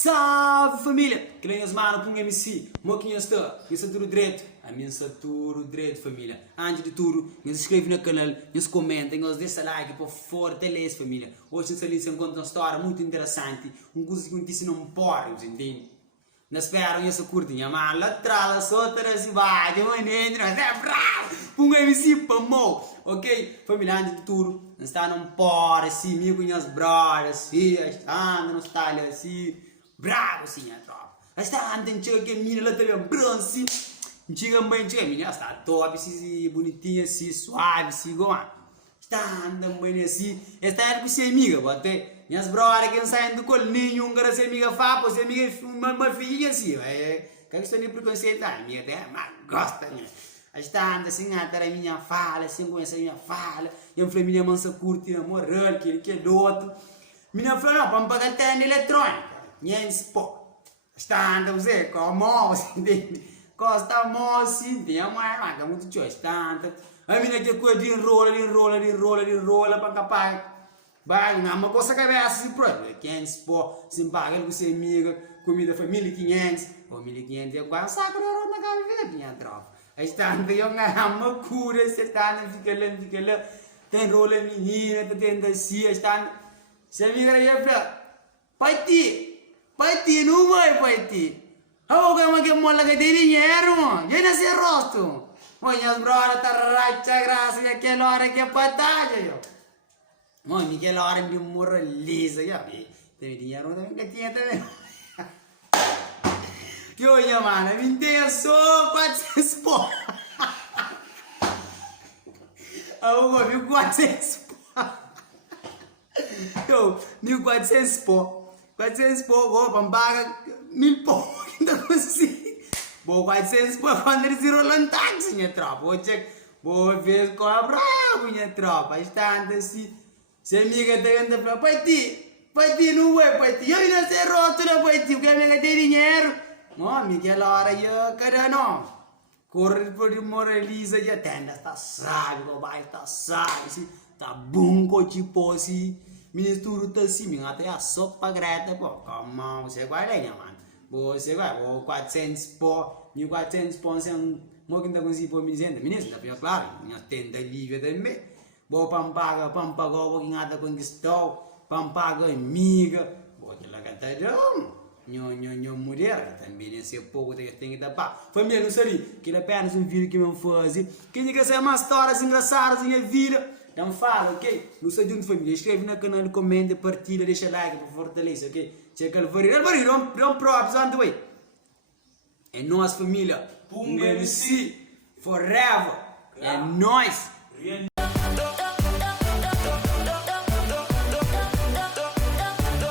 Salve família! Que nem as manos com MC, moquinha está, eu saturo direito, a minha saturo direito família. Antes de tudo, se inscreve no canal, se comentem, deixa like para fortalecer família. Hoje se encontra uma história muito interessante, coisa que não te ensina um porra, você entende? Não esperam essa curtinha, mas lá atrás, só se vai, de maneira, é bravo, com MC para mão, ok? Família, antes de tudo, não está num porra assim, me conhece brother, assim, está no style assim, bravo assim, é tropa. Está andando, chega que a menina lá também, branco assim, chega bem, chega a menina, está top, assim, bonitinha, assim, suave, assim, igual. Está andando bem assim, está com sua amiga, bate. Minhas brothers que não saem do colo nenhum, cara, se amiga fala, se amiga uma filhinha assim, que a questão de preconceito, a minha até, mas gosta, né? Está andando assim, até a minha fala, assim, conhece a minha fala, e a família mansa curte, moral, que ele quer do outro. Minha fala, não, vamos pagar até eletrônica, niente, pô. Está andando, você, com a mão, assim, entende? Costa a mão, assim, tem a mãe, que é muito tio, está andando. A minha que coisa de enrola, para capaz. Vai, uma coisa que é assim, pronto, 500 pô, se paga com sua amiga, comida foi 1.500, ou 1.500 é quase um saco de ouro na casa, minha tropa. Aí está, eu uma cura, você está, fica lá, tem rola menina, tá tendo assim, está, se amiga aí, pai ti, não vai, pai ti. Ah, o que mola que tem dinheiro, já não se rosto. Olha, as brothers, tá racha graça, e aquela hora que é patada, eu. Mano, aquela hora me moraliza, já vi. Teve dinheiro também que tinha também. Que olha, mano, me tem só 400 pó. Ah, 1.400 pó. Eu, 1.400 pó. 400 pó, vou pagar 1.000 pó. Ainda consigo. Vou 400 pó quando eles viram lantaxi, minha tropa. Vou ver qual é bravo, minha tropa. Está assim. Se a amiga está andando para pai ti, não vai, pai ti. Eu ainda sei rótulo, pai ti, porque a amiga tem dinheiro. Não, amiga, aquela hora eu, cara, não. Corre por moraliza, já tenda, está sabe, o bairro está sabe, está bom, tipo assim. Ministro tá assim, minha até a sopa grata, pô, calma, você guarda aí, mano. Você vai, 400 pó, 1.400 pó, você não quer conseguir por 1.200, ministro, tá claro, minha tenda livre também. Bo pampaga, vou que nada conquistou, pampaga amiga, bo que lá catadão, nho mulher, também nesse pouco tem que tapar. Família, não sei, que é apenas um vídeo que me faz, quem quer saber mais histórias engraçadas em minha vida, então fala, ok? Não sei de onde família, escreve no canal, comenta, partilha, deixa like para fortalecer, ok? Checa o varinho, não próprio, santo way. É nossa família, Punga MC, forever, é nós.